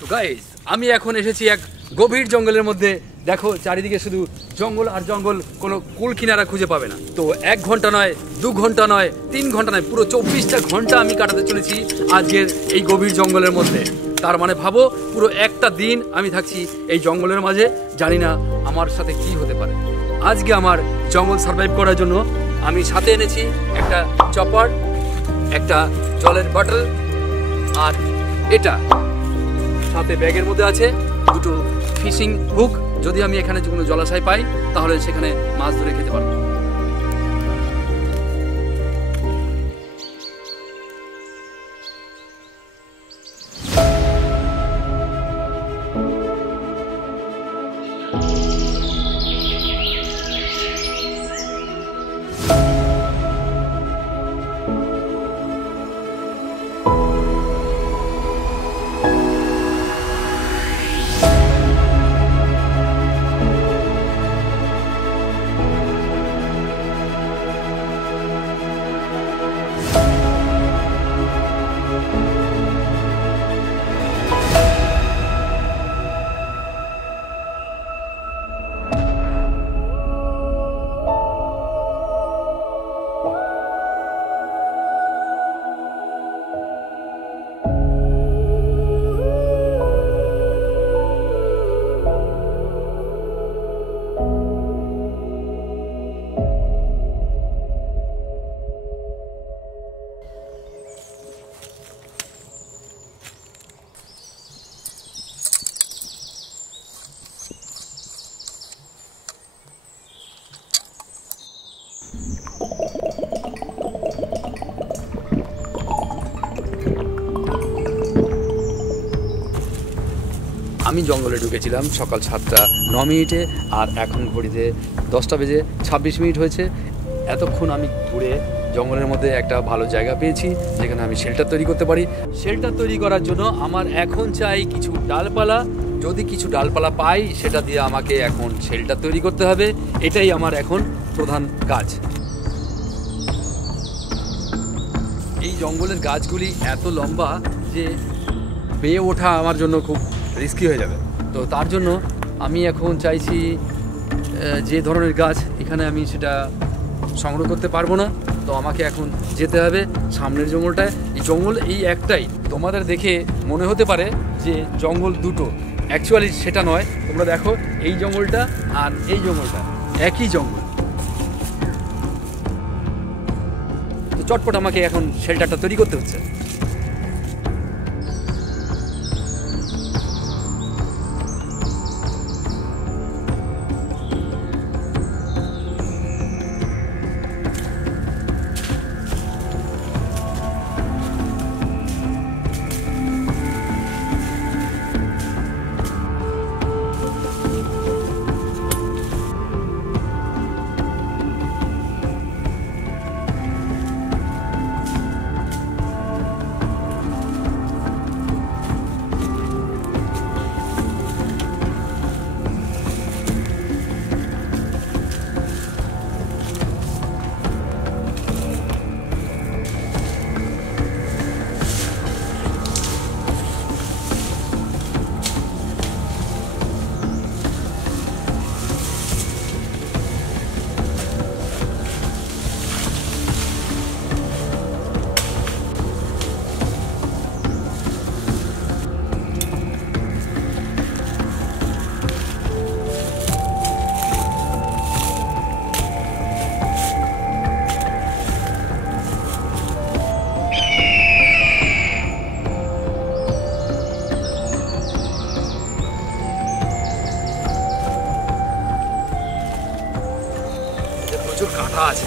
তো গাইস আমি এখন এসেছি এক গভীর জঙ্গলের মধ্যে। দেখো চারিদিকে শুধু জঙ্গল আর জঙ্গল, কোনো কুল কিনারা খুঁজে পাবে না। তো 1 ঘন্টা নয়, 2 ঘন্টা নয়, 3 ঘন্টা নয়, পুরো 24টা ঘন্টা আমি কাটাতে চলেছি আজকের এই গভীর জঙ্গলের মধ্যে। তার মানে ভাবো পুরো একটা দিন আমি থাকছি এই জঙ্গলের মাঝে। জানি না আমার সাথে কি হতে পারে। আজকে আমার জঙ্গল সার্ভাইভ করার জন্য আমি সাথে এনেছি একটা চপার, একটা জলের বটল, আর এটা সাথে ব্যাগের মধ্যে আছে দুটো ফিশিং হুক। যদি আমি এখানে কোনো জলাশয় পাই তাহলে সেখানে মাছ ধরে খেতে পারবো। আমি জঙ্গলে ঢুকেছিলাম সকাল 7:09 আর এখন ঘড়িতে 10:26 হয়েছে। এতক্ষণ আমি ঘুরে জঙ্গলের মধ্যে একটা ভালো জায়গা পেয়েছি যেখানে আমি শেল্টার তৈরি করতে পারি। শেল্টার তৈরি করার জন্য আমার এখন চাই কিছু ডালপালা। যদি কিছু ডালপালা পাই সেটা দিয়ে আমাকে এখন শেল্টার তৈরি করতে হবে। এটাই আমার এখন প্রধান কাজ। এই জঙ্গলের গাছগুলি এত লম্বা যে বেয়ে ওঠা আমার জন্য খুব রিস্কি হয়ে যাবে। তো তার জন্য আমি এখন চাইছি যে ধরনের গাছ এখানে আমি সেটা সংগ্রহ করতে পারবো না। তো আমাকে এখন যেতে হবে সামনের জঙ্গলটায়। এই জঙ্গল এই একটাই। তোমাদের দেখে মনে হতে পারে যে জঙ্গল দুটো, অ্যাকচুয়ালি সেটা নয়। তোমরা দেখো এই জঙ্গলটা আর এই জঙ্গলটা একই জঙ্গল। তো চটপট আমাকে এখন শেল্টারটা তৈরি করতে হচ্ছে। প্রচুর কাঁটা আছে।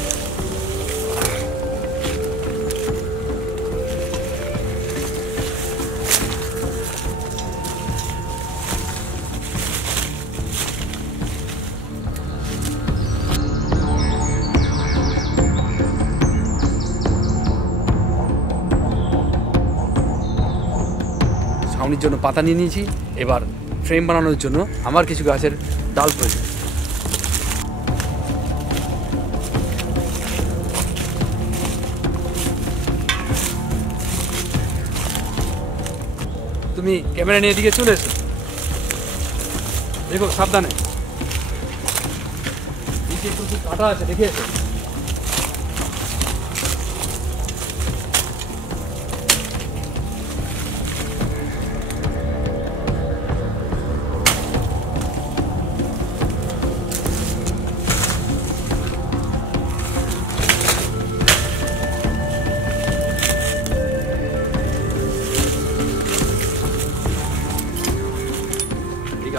ছাউনির জন্য পাতা নিয়ে নিয়েছি। এবার ফ্রেম বানানোর জন্য আমার কিছু গাছের ডাল প্রয়োজন। তুমি ক্যামেরা নিয়ে এদিকে চলে এসো। দেখো সাবধানে, নিচে প্রচুর কাটা আছে, দেখে এসো।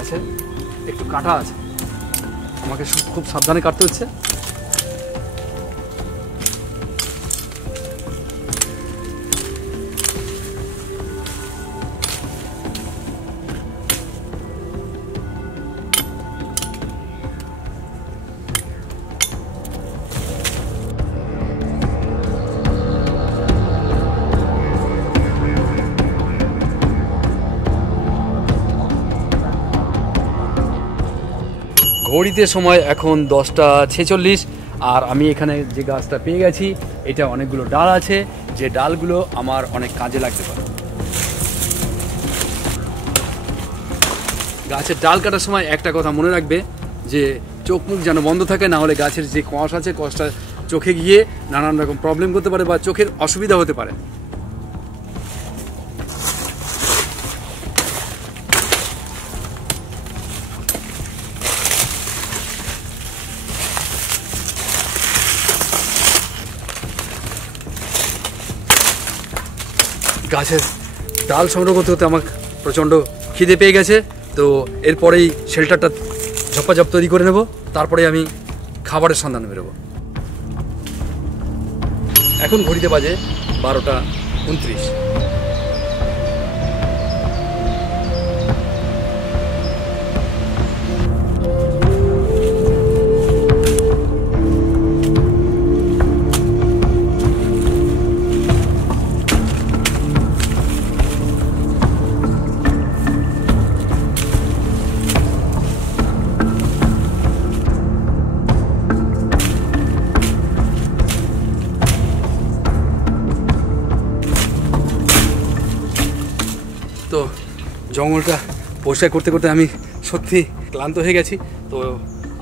আছে একটু কাটা আছে, আমাকে খুব সাবধানে কাটতে হচ্ছে। ঘড়িতে সময় এখন 10টা 46, আর আমি এখানে যে গাছটা পেয়ে গেছি এটা অনেকগুলো ডাল আছে, যে ডালগুলো আমার অনেক কাজে লাগতে পারে। গাছের ডাল কাটার সময় একটা কথা মনে রাখবে, যে চোখ মুখ যেন বন্ধ থাকে, না হলে গাছের যে কষ আছে কষটা চোখে গিয়ে নানান রকম প্রবলেম করতে পারে বা চোখের অসুবিধা হতে পারে। গাছের ডাল সংগ্রহ করতে করতে আমার প্রচণ্ড খিদে পেয়ে গেছে, তো এরপরেই শেল্টারটা ঝপাঝপ তৈরি করে নেব, তারপরে আমি খাবারের সন্ধানে বেরোবো। এখন ঘড়িতে বাজে 12টা 29। তো জঙ্গলটা পরিষ্কার করতে করতে আমি সত্যি ক্লান্ত হয়ে গেছি, তো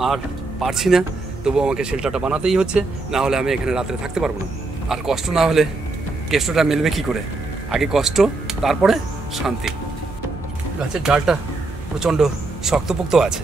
আর পারছি না, তবু আমাকে শেল্টারটা বানাতেই হচ্ছে, না হলে আমি এখানে রাত্রে থাকতে পারবো না। আর কষ্ট না হলে কেষ্টটা মেলবে কি করে, আগে কষ্ট তারপরে শান্তি। গাছের ডালটা প্রচণ্ড শক্তপোক্ত আছে।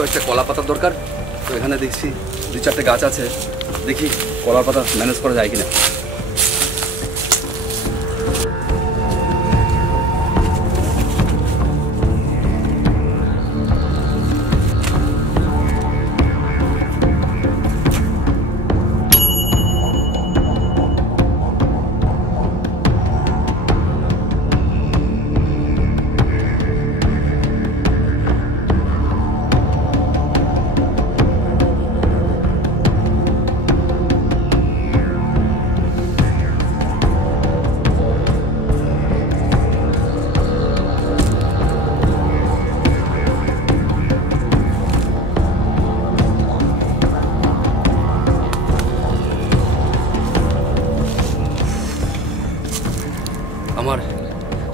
কয়েকটা কলা পাতার দরকার, তো এখানে দেখছি 2-4টে গাছ আছে, দেখি কলা পাতা ম্যানেজ করা যায় কিনা।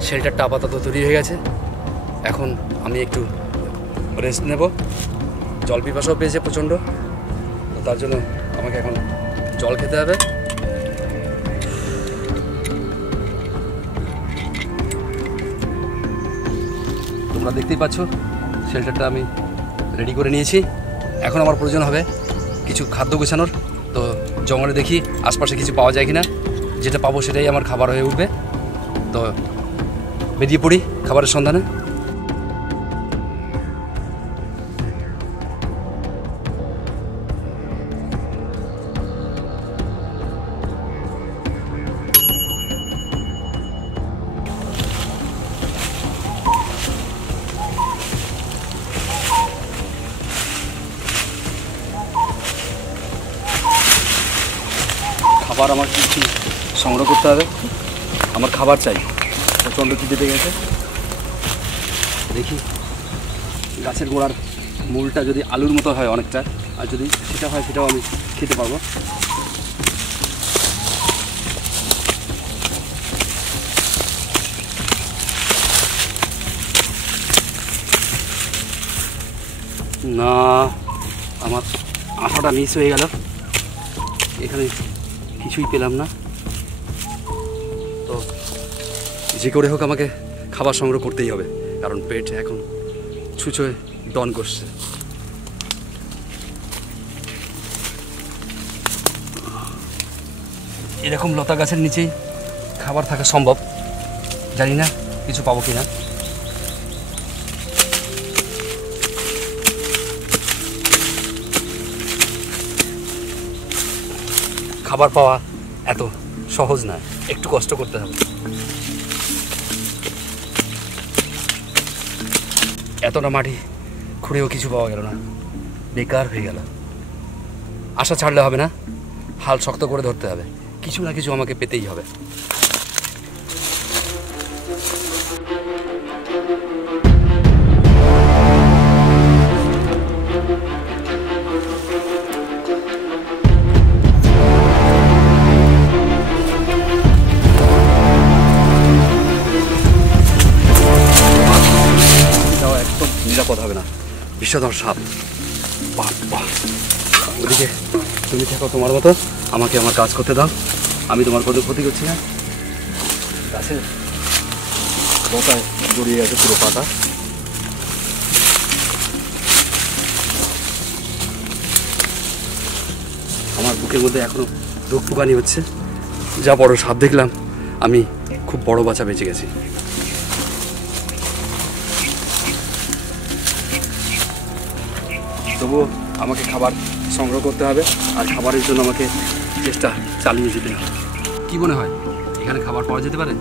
শেল্টারটা আপাতত তৈরি হয়ে গেছে। এখন আমি একটু রেস্ট নেব। জল পিপাসাও পেয়েছে প্রচণ্ড, তো তার জন্য আমাকে এখন জল খেতে হবে। তোমরা দেখতেই পাচ্ছ শেল্টারটা আমি রেডি করে নিয়েছি। এখন আমার প্রয়োজন হবে কিছু খাদ্য গোছানোর। তো জঙ্গলে দেখি আশপাশে কিছু পাওয়া যায় কিনা, যেটা পাবো সেটাই আমার খাবার হয়ে উঠবে। তো বেরিয়ে পড়ি খাবারের সন্ধানে। খাবার আমার কিছু সংগ্রহ করতে হবে, আমার খাবার চাই, প্রচণ্ড খিদে পেয়ে গেছে। দেখি গাছের গোড়ার মূলটা যদি আলুর মতো হয় অনেকটা, আর যদি সেটা হয় সেটাও আমি খেতে পারবো। না, আমার আশাটা মিস হয়ে গেল, এখানে কিছুই পেলাম না। তো যে করে হোক আমাকে খাবার সংগ্রহ করতেই হবে, কারণ পেট এখন ছুঁচোয় দন করছে। এরকম লতা গাছের নিচেই খাবার থাকা সম্ভব, জানি না কিছু পাবো কিনা। খাবার পাওয়া এত সহজ না, একটু কষ্ট করতে হবে। এতটা মাটি খুঁড়েও কিছু পাওয়া গেল না, বেকার হয়ে গেল। আশা ছাড়লে হবে না, হাল শক্ত করে ধরতে হবে, কিছু না কিছু আমাকে পেতেই হবে। নিরাপদ হবে না, বিষধর সাপ। ওদিকে তুমি থাকো তোমার মতো, আমাকে আমার কাজ করতে দাও, আমি তোমার কোনো ক্ষতি করছি না। গাছের লতায় জড়িয়ে গেছে পুরো পাতা। আমার বুকের মধ্যে এখনো ধুকপুকানি হচ্ছে, যা বড় সাপ দেখলাম, আমি খুব বড় বাঁচা বেঁচে গেছি। তবুও আমাকে খাবার সংগ্রহ করতে হবে, আর খাবারের জন্য আমাকে চেষ্টা চালিয়ে যেতে হবে। কী মনে হয় এখানে খাবার পাওয়া যেতে পারে?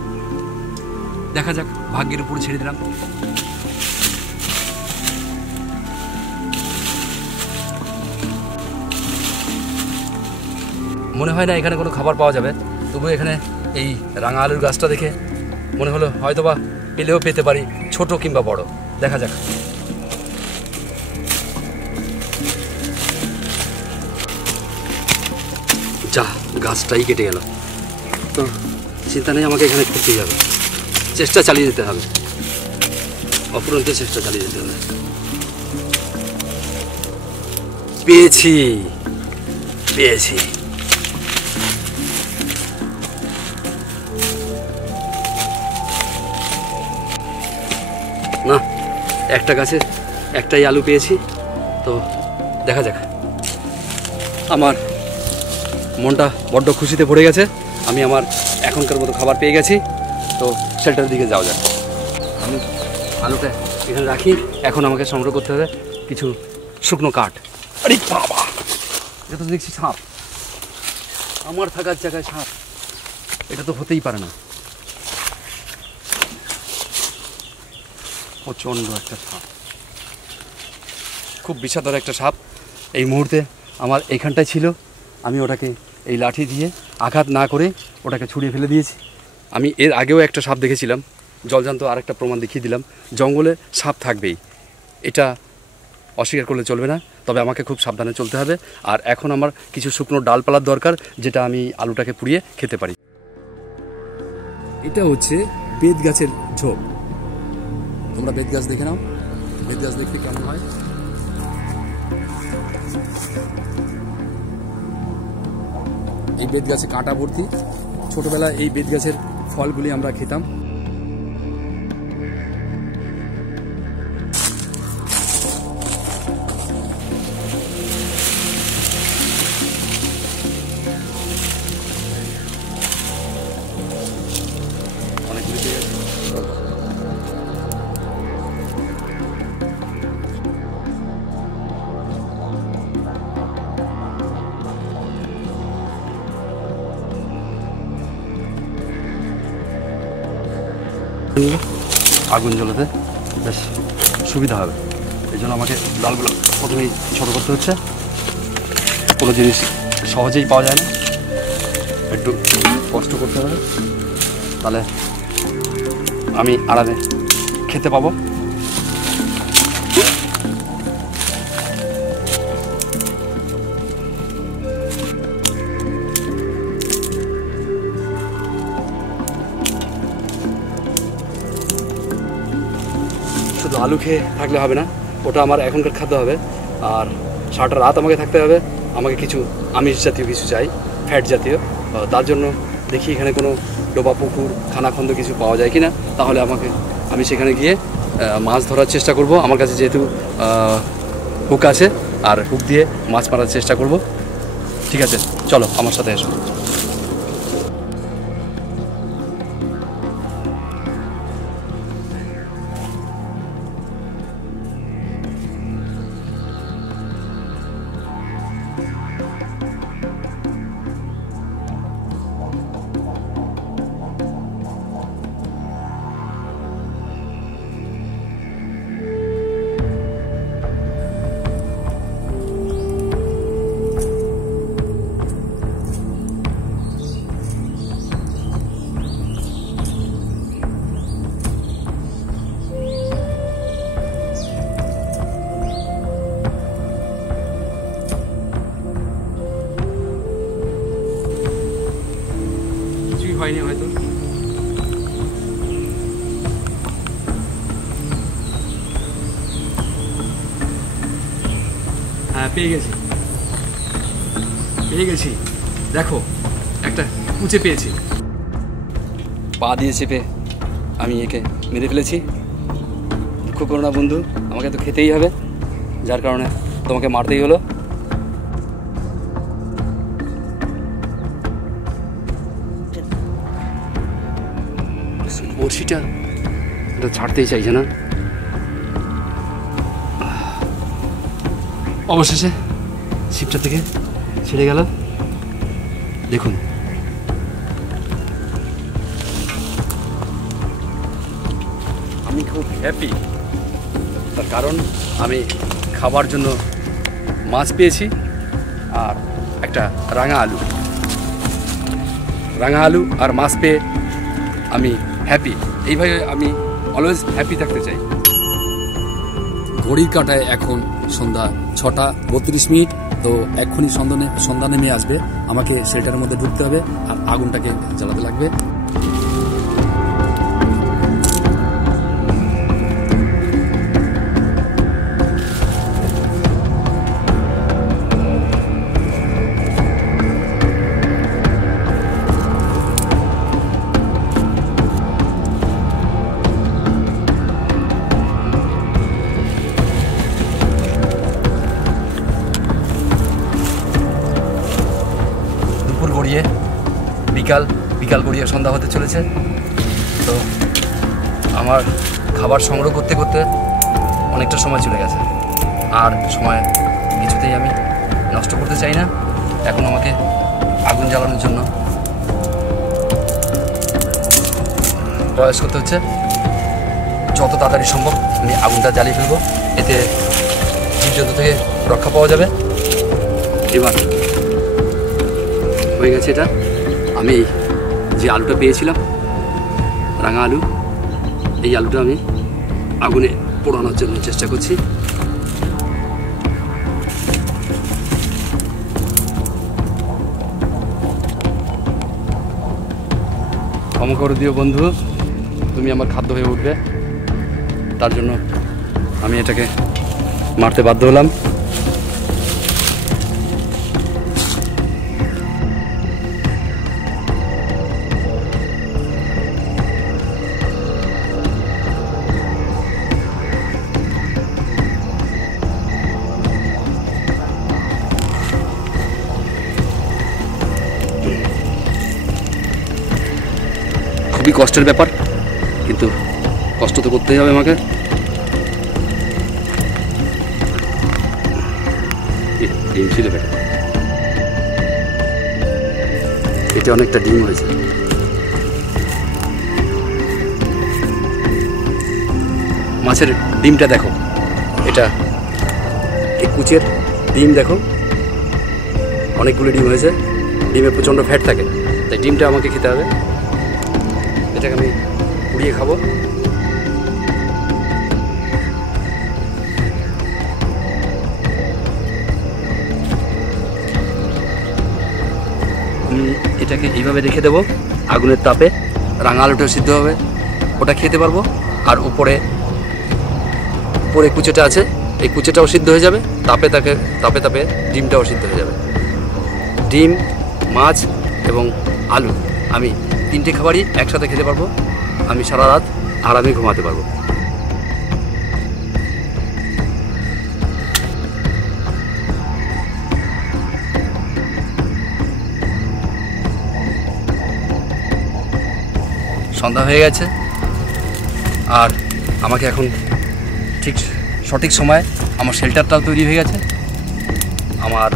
দেখা যাক, ভাগ্যের উপর ছেড়ে দিলাম। মনে হয় না এখানে কোনো খাবার পাওয়া যাবে, তবু এখানে এই রাঙা আলুর গাছটা দেখে মনে হলো হয়তোবা পেলেও পেতে পারি, ছোট কিংবা বড়, দেখা যাক। যা, গাছটাই কেটে গেল, তো চিন্তা নেই, আমাকে এখানে করতেই হবে, চেষ্টা চালিয়ে যেতে হবে, অফুরন্ত চেষ্টা চালিয়ে যেতে হবে। পেয়েছি পেয়েছি, না, একটা গাছে একটাই আলু পেয়েছি, তো দেখা যাক। আমার মনটা বড্ড খুশিতে ভরে গেছে, আমি আমার এখনকার মতো খাবার পেয়ে গেছি। তো শেল্টারের দিকে যাওয়া যাক। আমি আলুটা এখানে রাখি, এখন আমাকে সংগ্রহ করতে হবে কিছু শুকনো কাঠ। আরে বাবা, এটা তো দেখছি সাপ, আমার থাকার জায়গায় সাপ, এটা তো হতেই পারে না। প্রচণ্ড একটা সাপ, খুব বিষাদর একটা সাপ। এই মুহূর্তে আমার এইখানটায় ছিল, আমি ওটাকে এই লাঠি দিয়ে আঘাত না করে ওটাকে ছুঁড়িয়ে ফেলে দিয়েছি। আমি এর আগেও একটা সাপ দেখেছিলাম, জলজান্ত আরেকটা প্রমাণ দেখিয়ে দিলাম, জঙ্গলে সাপ থাকবেই, এটা অস্বীকার করলে চলবে না, তবে আমাকে খুব সাবধানে চলতে হবে। আর এখন আমার কিছু শুকনো ডালপালার দরকার, যেটা আমি আলুটাকে পুড়িয়ে খেতে পারি। এটা হচ্ছে বেত গাছের ঝোপ। তোমরা বেত গাছ দেখে নাও, বেত গাছ দেখতে কেমন হয়। এই বেত গাছে কাঁটা ভর্তি। ছোটবেলায় এই বেত গাছের ফলগুলি আমরা খেতাম। অনেকগুলি পেয়ে গেছে। আগুন জ্বলাতে বেশ সুবিধা হবে, এই জন্য আমাকে ডালগুলো প্রথমেই ছোটো করতে হচ্ছে। কোনো জিনিস সহজেই পাওয়া যায় না, একটু কষ্ট করতে হবে, তাহলে আমি আরামে খেতে পাবো। শুধু আলু খেয়ে থাকলে হবে না, ওটা আমার এখনকার খাদ্য হবে। আর সারাটা রাত আমাকে থাকতে হবে। আমাকে কিছু আমিষ জাতীয় কিছু চাই, ফ্যাট জাতীয়। তার জন্য দেখি এখানে কোনো ডোবা পুকুর খানাখন্দ কিছু পাওয়া যায় কি না, তাহলে আমি সেখানে গিয়ে মাছ ধরার চেষ্টা করব। আমার কাছে যেহেতু হুক আছে, আর হুক দিয়ে মাছ মারার চেষ্টা করব। ঠিক আছে, চলো আমার সাথে এসো। হয়নি হয়তো। হ্যাঁ, পেয়ে গেছি। দেখো, একটা কুচে পেয়েছি। পা দিয়ে চেপে আমি একে মেরে ফেলেছি। দুঃখ করো না বন্ধু, আমাকে তো খেতেই হবে, যার কারণে তোমাকে মারতেই হলো। বড়শিটা এটা ছাড়তেই চাইছে না। অবশেষে ছিপটা থেকে ছেড়ে গেল। দেখুন, আমি খুব হ্যাপি, তার কারণ আমি খাবার জন্য মাছ পেয়েছি আর একটা রাঙা আলু আর মাছ পেয়ে আমি হ্যাপি। এইভাবে আমি অলওয়েজ হ্যাপি থাকতে চাই। ঘড়ির কাঁটায় এখন সন্ধ্যা 6:32। তো এক্ষুনি সন্ধ্যা নেমে আসবে। আমাকে সেটার মধ্যে ঢুকতে হবে আর আগুনটাকে জ্বালাতে লাগবে। গড়িয়ে বিকাল গড়িয়ে সন্ধ্যা হতে চলেছে। তো আমার খাবার সংগ্রহ করতে করতে অনেকটা সময় চলে গেছে, আর সময় কিছুতেই আমি নষ্ট করতে চাই না। এখন আমাকে আগুন জ্বালানোর জন্য প্রয়াস করতে হচ্ছে। যত তাড়াতাড়ি সম্ভব আমি আগুনটা জ্বালিয়ে ফেলবো, এতে জীবজন্তু থেকে রক্ষা পাওয়া যাবে। এবার হয়ে গেছে এটা। আমি যে আলুটা পেয়েছিলাম, রাঙা আলু, এই আলুটা আমি আগুনে পোড়ানোর জন্য চেষ্টা করছি। ক্ষমা করে দিও বন্ধু, তুমি তুমি আমার খাদ্য হয়ে উঠবে। তার জন্য আমি এটাকে মারতে বাধ্য হলাম। খুবই কষ্টের ব্যাপার, কিন্তু কষ্ট তো করতেই হবে আমাকে। ডিম ছিল বেটা, এটা অনেকটা ডিম হয়েছে। মাছের ডিমটা দেখো, এটা এই কুচের ডিম দেখো, অনেকগুলো ডিম হয়েছে। ডিমে প্রচণ্ড ফ্যাট থাকে, তাই ডিমটা আমাকে খেতে হবে। এটাকে আমি পুড়িয়ে খাবো। আমি এটাকে এইভাবে রেখে দেবো আগুনের তাপে। রাঙা আলুটাও সিদ্ধ হবে, ওটা খেতে পারবো। আর উপরে কুচেটা আছে, এই কুচেটাও সিদ্ধ হয়ে যাবে। তাপে তাপে ডিমটাও সিদ্ধ হয়ে যাবে। ডিম, মাছ এবং আলু, আমি 3টে খাবারই একসাথে খেতে পারবো। আমি সারা রাত আরামে ঘুমাতে পারবো। সন্ধ্যা হয়ে গেছে, আর আমাকে এখন ঠিক সঠিক সময় আমার শেল্টারটাও তৈরি হয়ে গেছে। আমার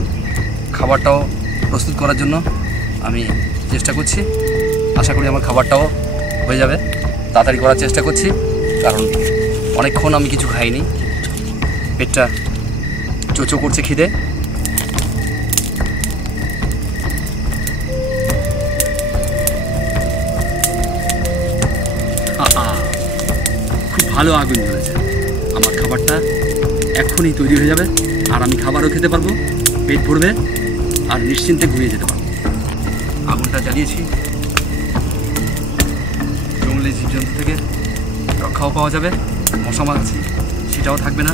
খাবারটাও প্রস্তুত করার জন্য আমি চেষ্টা করছি। আশা করি আমার খাবারটাও হয়ে যাবে। তাড়াতাড়ি করার চেষ্টা করছি, কারণ অনেকক্ষণ আমি কিছু খাইনি। পেটটা চোচো করছে খিদে। খুব ভালো আগুন জ্বলেছে। আমার খাবারটা এক্ষুনি তৈরি হয়ে যাবে, আর আমি খাবারও খেতে পারবো, পেট ভরবে, আর নিশ্চিন্তে ঘুমিয়ে যেতে পারবো। আগুনটা জ্বালিয়েছি, জঙ্গলি জীবজন্তু থেকে রক্ষাও পাওয়া যাবে। মশা মাছি সেটাও থাকবে না।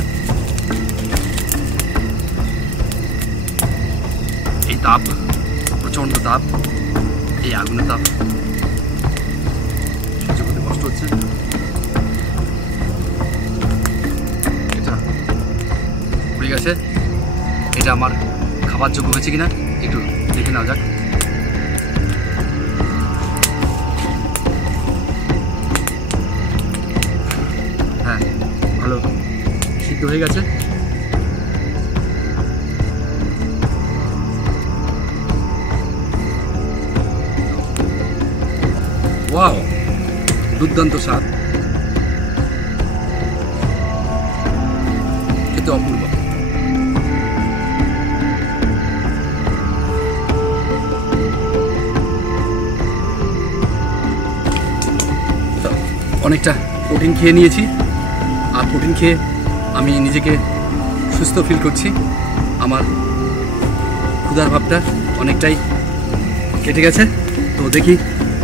এই তাপ, প্রচণ্ড তাপ, এই আগুনের তাপ সহ্য করতে কষ্ট হচ্ছে। এটা পুড়ে গেছে। এটা আমার খাবার যোগ্য হয়েছে কিনা একটু দেখে নেওয়া যাক। হ্যাঁ, ভালো সিদ্ধ হয়ে গেছে। ওয়াও, দুর্দান্ত স্বাদ, খেতে অপূর্ব। অনেকটা প্রোটিন খেয়ে নিয়েছি, আর প্রোটিন খেয়ে আমি নিজেকে সুস্থ ফিল করছি। আমার ক্ষুধার ভাবটা অনেকটাই কেটে গেছে। তো দেখি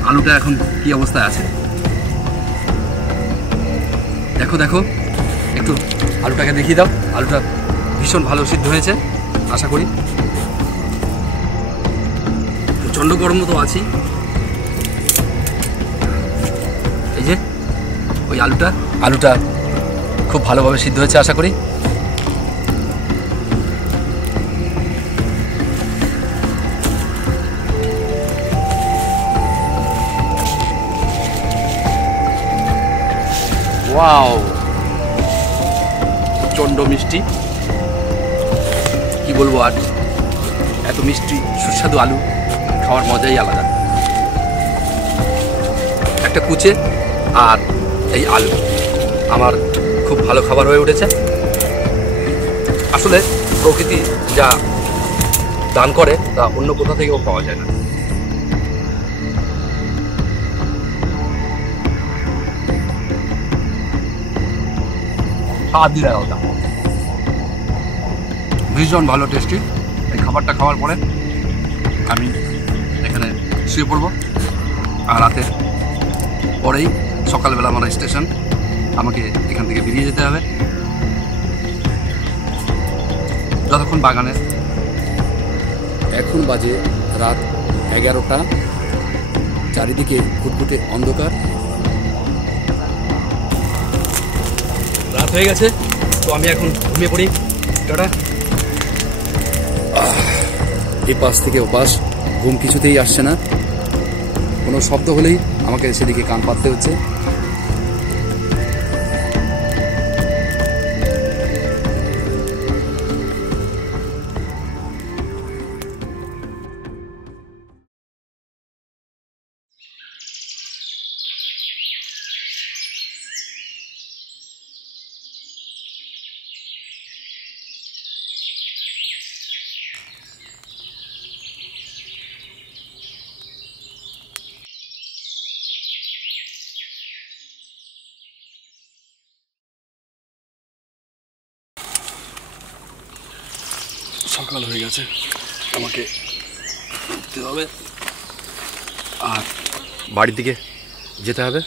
আলুটা এখন কি অবস্থায় আছে। দেখো দেখো, একটু আলুটাকে দেখিয়ে দাও। আলুটা ভীষণ ভালো সিদ্ধ হয়েছে আশা করি। প্রচণ্ড গরম তো আছি। এই যে ওই আলুটা খুব ভালোভাবে সিদ্ধ হয়েছে আশা করি। ওয়াও, প্রচণ্ড মিষ্টি, কি বলবো আর। এত মিষ্টি সুস্বাদু আলু খাওয়ার মজাই আলাদা। একটা কুচে আর এই আলু আমার খুব ভালো খাবার হয়ে উঠেছে। আসলে প্রকৃতি যা দান করে তা অন্য কোথা থেকেও পাওয়া যায় না। ভীষণ ভালো টেস্টি। এই খাবারটা খাওয়ার পরে আমি এখানে শুয়ে পড়বো, আর রাতে পরেই সকালবেলা আমার স্টেশন, আমাকে এখান থেকে বেরিয়ে যেতে হবে। যতক্ষণ বাগানে, এখন বাজে রাত 11টা, চারিদিকে ঘুটঘুটে অন্ধকার, রাত হয়ে গেছে। তো আমি এখন ঘুমিয়ে পড়ি। টাটা। এই পাশ থেকে ও পাশ, ঘুম কিছুতেই আসছে না। কোনো শব্দ হলেই আমাকে সেদিকে কান পাততে হচ্ছে। সকাল হয়ে গেছে, আমাকে উঠতে হবে আর বাড়ির দিকে যেতে হবে।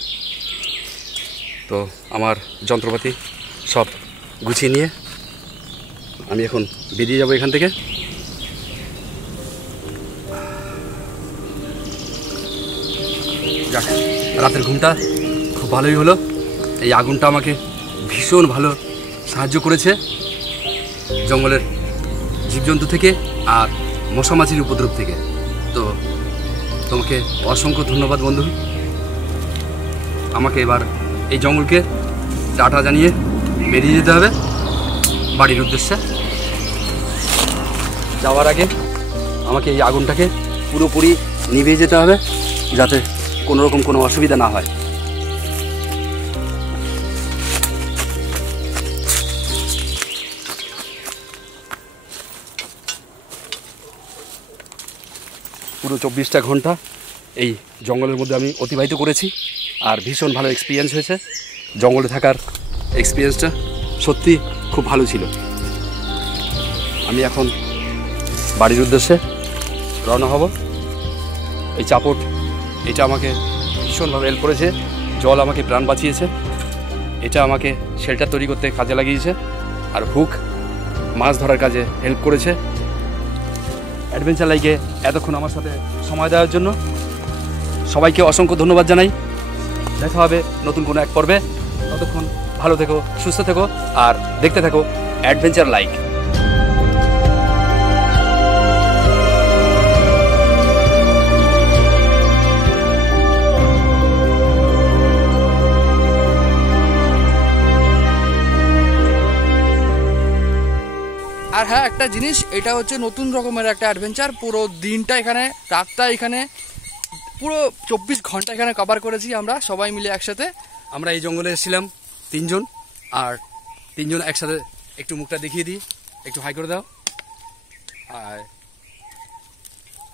তো আমার যন্ত্রপাতি সব গুছিয়ে নিয়ে আমি এখন বেরিয়ে যাব এখান থেকে। যাক, রাতের ঘুমটা খুব ভালোই হলো। এই আগুনটা আমাকে ভীষণ ভালো সাহায্য করেছে জঙ্গলের জীবজন্তু থেকে আর মশামাছির উপদ্রব থেকে। তো তোমাকে অসংখ্য ধন্যবাদ বন্ধু। আমাকে এবার এই জঙ্গলকে টাটা জানিয়ে বেরিয়ে যেতে হবে বাড়ির উদ্দেশ্যে। যাওয়ার আগে আমাকে এই আগুনটাকে পুরোপুরি নিভিয়ে যেতে হবে, যাতে কোনো রকম কোনো অসুবিধা না হয়। পুরো 24টা ঘন্টা এই জঙ্গলের মধ্যে আমি অতিবাহিত করেছি আর ভীষণ ভালো এক্সপিরিয়েন্স হয়েছে। জঙ্গলে থাকার এক্সপিরিয়েন্সটা সত্যি খুব ভালো ছিল। আমি এখন বাড়ির উদ্দেশ্যে রওনা হব। এই চাপট, এটা আমাকে ভীষণভাবে হেল্প করেছে। জল আমাকে প্রাণ বাঁচিয়েছে, এটা আমাকে শেল্টার তৈরি করতে কাজে লাগিয়েছে, আর হুক মাছ ধরার কাজে হেল্প করেছে। অ্যাডভেঞ্চার লাইকে এতক্ষণ আমার সাথে সময় দেওয়ার জন্য সবাইকে অসংখ্য ধন্যবাদ জানাই। দেখা হবে নতুন কোনো এক পর্বে। ততক্ষণ ভালো থেকো, সুস্থ থেকো আর দেখতে থাকো অ্যাডভেঞ্চার লাইক। আর হ্যাঁ, একটা জিনিস, এটা হচ্ছে নতুন রকমের একটা অ্যাডভেঞ্চার। পুরো দিনটা এখানে, রাতটা এখানে, পুরো 24 ঘন্টা এখানে কভার করেছি আমরা সবাই মিলে একসাথে। আমরা এই জঙ্গলে এসেছিলাম 3 জন, আর 3 জন একসাথে একটু মুখটা দেখিয়ে দিই, একটু হাই করে দাও। আর